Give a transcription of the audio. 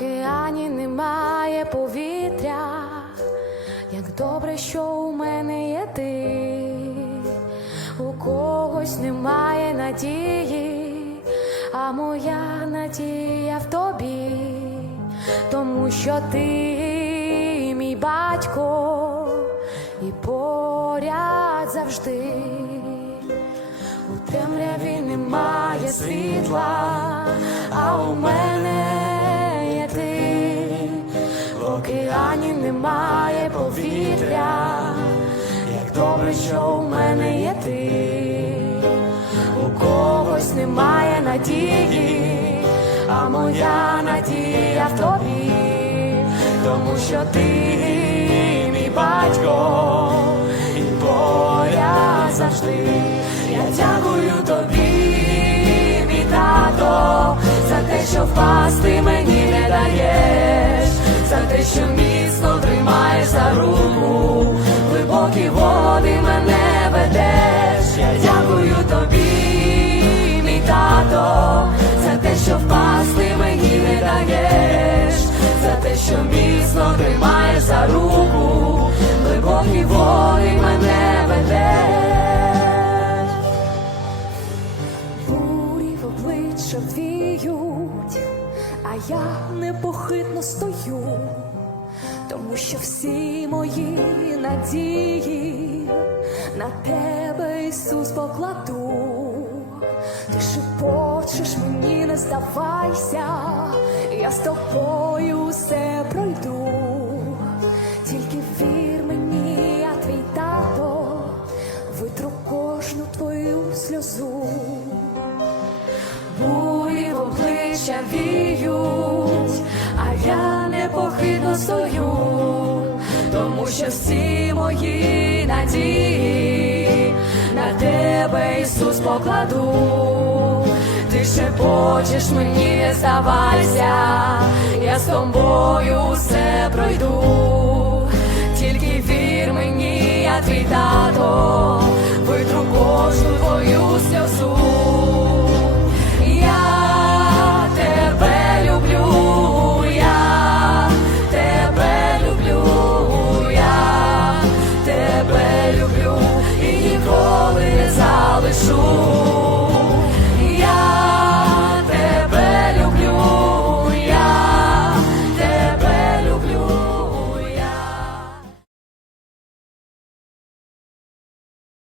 океані немає повітря, як добре, що у мене є ти, у когось немає надії, а моя надія в тобі, тому що ти мій батько. І поряд завжди. У темряві немає світла, а у мене немає повітря, як добре, що у мене є ти, у когось немає надії, а моя надія в тобі, тому що ти мій батько і поряд завжди. Я дякую тобі, мій тато, за те, що впасти мені не даєш, за те, що міцно міцно тримаєш за руку, в глибокі води мене ведеш. Бурі в обличчя віють, а я непохитно стою, тому що всі мої надії на тебе, Ісус, покладу. Ти шепочеш мені, не здавайся, я з тобою все пройду. Тільки вір мені, я твій тато, витру кожну твою сльозу. Бурі в обличчя віють, а я непохитно стою, тому що всі мої надії на тебе, Ісус, покладу. Ти шепочеш мені, не здавайся, я з тобою все пройду. Тільки вір мені, я твій тато, витру кожну твою сльозу.